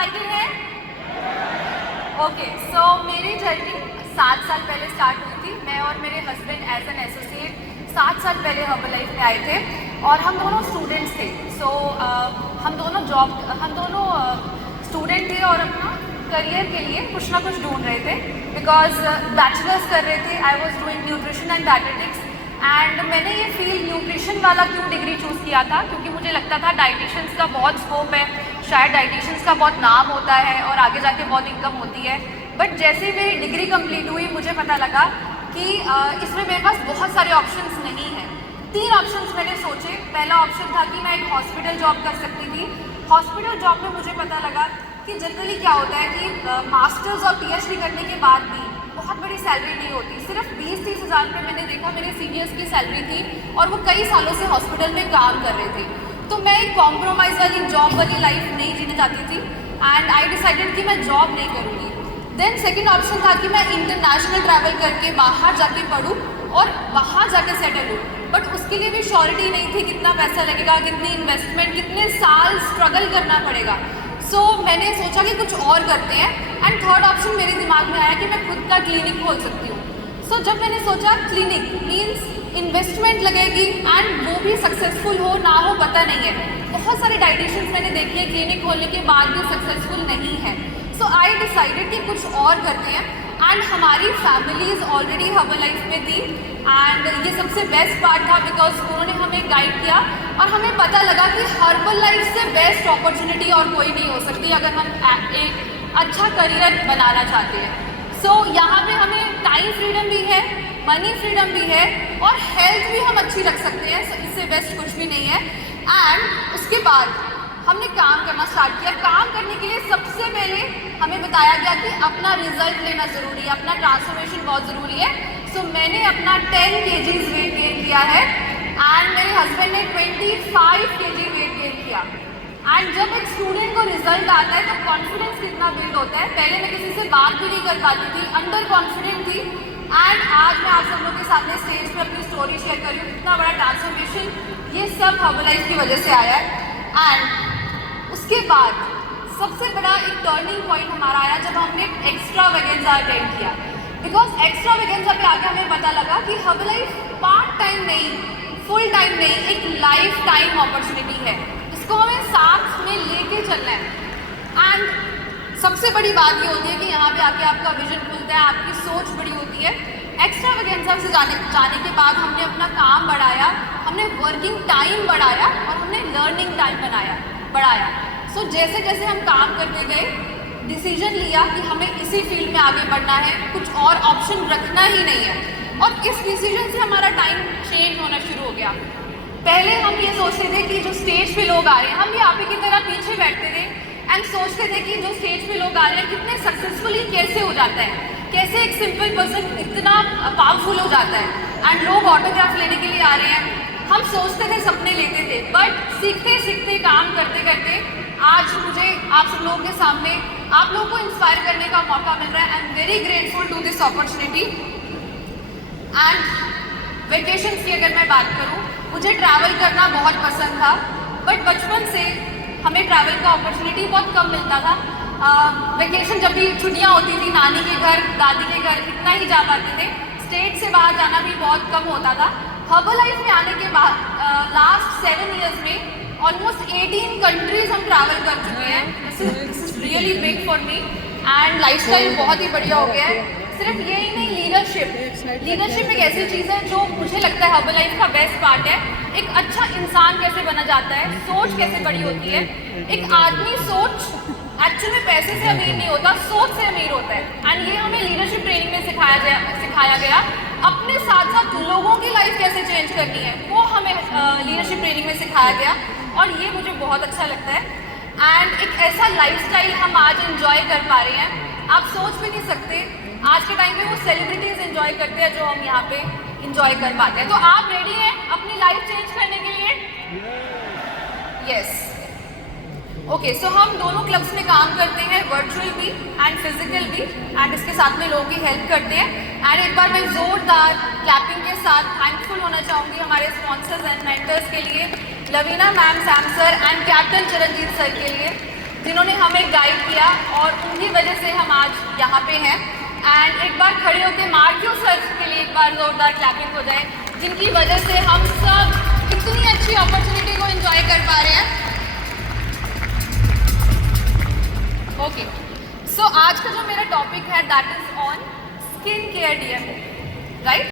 Excited हैं? Okay, सो मेरी journey 7 साल पहले स्टार्ट हुई थी। मैं और मेरे हस्बैंड एज एन एसोसिएट 7 साल पहले हर्बलाइफ में आए थे और हम दोनों स्टूडेंट्स थे। सो हम दोनों स्टूडेंट थे और अपना करियर के लिए कुछ ना कुछ ढूंढ रहे थे बिकॉज बैचलर्स कर रहे थे। I was doing nutrition and dietetics and मैंने ये फील्ड न्यूट्रिशन वाला क्यों डिग्री चूज़ किया था, क्योंकि मुझे लगता था डाइटिशियंस का बहुत स्कोप है, शायद डाइटिशियंस का बहुत नाम होता है और आगे जाके बहुत इनकम होती है। बट जैसे ही मेरी डिग्री कंप्लीट हुई मुझे पता लगा कि इसमें मेरे पास बहुत सारे ऑप्शंस नहीं हैं। 3 ऑप्शंस मैंने सोचे। पहला ऑप्शन था कि मैं एक हॉस्पिटल जॉब कर सकती थी। हॉस्पिटल जॉब में मुझे पता लगा कि जनरली क्या होता है कि मास्टर्स और पीएचडी करने के बाद भी बहुत बड़ी सैलरी नहीं होती। सिर्फ 20-30 हज़ार रुपये मैंने देखा मेरे सीनियर्स की सैलरी थी और वो कई सालों से हॉस्पिटल में काम कर रहे थे। तो मैं एक कॉम्प्रोमाइज़ वाली जॉब वाली लाइफ नहीं जीना चाहती थी एंड आई डिसाइडेड कि मैं जॉब नहीं करूँगी। देन सेकेंड ऑप्शन था कि मैं इंटरनेशनल ट्रैवल करके बाहर जाके पढूँ और बाहर जाके सेटल हूँ। बट उसके लिए भी श्योरिटी नहीं थी कितना पैसा लगेगा, कितनी इन्वेस्टमेंट, कितने साल स्ट्रगल करना पड़ेगा। सो मैंने सोचा कि कुछ और करते हैं एंड थर्ड ऑप्शन मेरे दिमाग में आया कि मैं खुद का क्लिनिक खोल सकती हूँ। सो जब मैंने सोचा क्लिनिक मीन्स इन्वेस्टमेंट लगेगी एंड वो भी सक्सेसफुल हो ना हो पता नहीं है। बहुत सारे डाइटिशियंस मैंने देखे हैं क्लिनिक खोलने के बाद भी सक्सेसफुल नहीं है। सो आई डिसाइडेड कि कुछ और करते हैं एंड हमारी फैमिलीज ऑलरेडी हर्बलाइफ में थी एंड ये सबसे बेस्ट पार्ट था बिकॉज उन्होंने हमें गाइड किया और हमें पता लगा कि हर्बलाइफ से बेस्ट अपॉर्चुनिटी और कोई नहीं हो सकती अगर हम एक अच्छा करियर बनाना चाहते हैं। सो यहाँ पे हमें टाइम फ्रीडम भी है, मनी फ्रीडम भी है और हेल्थ भी हम अच्छी रख सकते हैं। so, इससे बेस्ट कुछ भी नहीं है। एंड उसके बाद हमने काम करना स्टार्ट किया। काम करने के लिए सबसे पहले हमें बताया गया कि अपना रिजल्ट लेना ज़रूरी है, अपना ट्रांसफॉर्मेशन बहुत ज़रूरी है। सो मैंने अपना 10 kgs वेट गेन किया है एंड मेरे हस्बैंड ने 25 kg वेट गेन किया। एंड जब एक स्टूडेंट को रिजल्ट आता है तो कॉन्फिडेंस कितना बिल्ड होता है। पहले मैं किसी से बात भी नहीं कर पाती थी, अंडर कॉन्फिडेंट थी एंड आज मैं आप सब लोगों के सामने स्टेज पे अपनी स्टोरी शेयर कर रही हूँ। इतना बड़ा ट्रांसफॉर्मेशन ये सब हर्बलाइफ की वजह से आया है। एंड उसके बाद सबसे बड़ा एक टर्निंग पॉइंट हमारा आया जब हमने एक्स्ट्रावेगेंजा अटेंड किया। बिकॉज एक्स्ट्रावेगेंजा पे आके हमें पता लगा कि हर्बलाइफ पार्ट टाइम नहीं, फुल टाइम नहीं, एक लाइफ टाइम अपॉर्चुनिटी है। इसको हमें साथ में लेके चलना है। एंड सबसे बड़ी बात ये होती है कि यहाँ पे आके आपका विजन खुलता है, आपकी सोच बड़ी होती है। एक्स्ट्रावेगेंजा से जाने के बाद हमने अपना काम बढ़ाया, हमने वर्किंग टाइम बढ़ाया और हमने लर्निंग टाइम बढ़ाया। सो जैसे जैसे हम काम करते गए डिसीजन लिया कि हमें इसी फील्ड में आगे बढ़ना है, कुछ और ऑप्शन रखना ही नहीं है। और इस डिसीजन से हमारा टाइम चेंज होना शुरू हो गया। पहले हम ये सोचते थे कि जो स्टेज पे लोग आ रहे हैं, हम भी आप ही की तरह पीछे बैठते थे एंड सोचते थे कि जो स्टेज पे लोग आ रहे हैं कितने सक्सेसफुली कैसे हो जाता है, कैसे एक सिंपल पर्सन इतना पावरफुल हो जाता है एंड लोग ऑटोग्राफ लेने के लिए आ रहे हैं। हम सोचते थे, सपने लेते थे, बट सीखते सीखते काम करते करते आज मुझे आप सब लोगों के सामने आप लोगों को इंस्पायर करने का मौका मिल रहा है। I am very grateful to this opportunity. And vacation की अगर मैं बात करूँ, मुझे ट्रैवल करना बहुत पसंद था बट बचपन से हमें ट्रैवल का अपॉर्चुनिटी बहुत कम मिलता था। वेकेशन जब भी छुट्टियाँ होती थी नानी के घर, दादी के घर, इतना ही जा पाते थे। स्टेट से बाहर जाना भी बहुत कम होता था। हर्बलाइफ में आने के बाद लास्ट 7 years में ऑलमोस्ट 18 कंट्रीज हम ट्रैवल कर चुके हैं। This is really big for me and lifestyle बहुत ही बढ़िया हो गया है। सिर्फ यही नहीं, लीडरशिप एक ऐसी चीज़ है जो मुझे लगता है हर्बलाइफ का बेस्ट पार्ट है। एक अच्छा इंसान कैसे बना जाता है, सोच कैसे बड़ी होती है। एक आदमी सोच एक्चुअली में पैसे से अमीर नहीं होता, सोच से अमीर होता है एंड ये हमें लीडरशिप ट्रेनिंग में सिखाया गया। अपने साथ साथ लोगों की लाइफ कैसे चेंज करनी है वो हमें लीडरशिप ट्रेनिंग में सिखाया गया और ये मुझे बहुत अच्छा लगता है। एंड एक ऐसा लाइफस्टाइल हम आज एंजॉय कर पा रहे हैं, आप सोच भी नहीं सकते। आज के टाइम पे वो सेलिब्रिटीज़ एंजॉय करते हैं जो हम यहाँ पे एंजॉय कर पाते हैं। तो आप रेडी हैं अपनी लाइफ चेंज करने के लिए? यस। ओके, सो हम दोनों क्लब्स में काम करते हैं, वर्चुअल भी एंड फिजिकल भी, एंड इसके साथ में लोगों की हेल्प करते हैं। एंड एक बार मैं ज़ोरदार क्लैपिंग के साथ थैंकफुल होना चाहूँगी हमारे स्पॉन्सर्स एंड मेंटर्स के लिए, Lavina ma'am, Sam sir and captain Charanjit sir के लिए। जिन्होंने हमें गाइड किया और उनकी वजह से हम आज यहाँ पे हैं। एंड एक बार खड़े होकर मार्क्यू सर के लिए एक बार जोरदार क्लैपिंग हो जाए, जिनकी वजह से हम सब इतनी अच्छी अपॉर्चुनिटी को एंजॉय कर पा रहे हैं। ओके, सो आज का जो मेरा टॉपिक है that is on skin care DMO, right.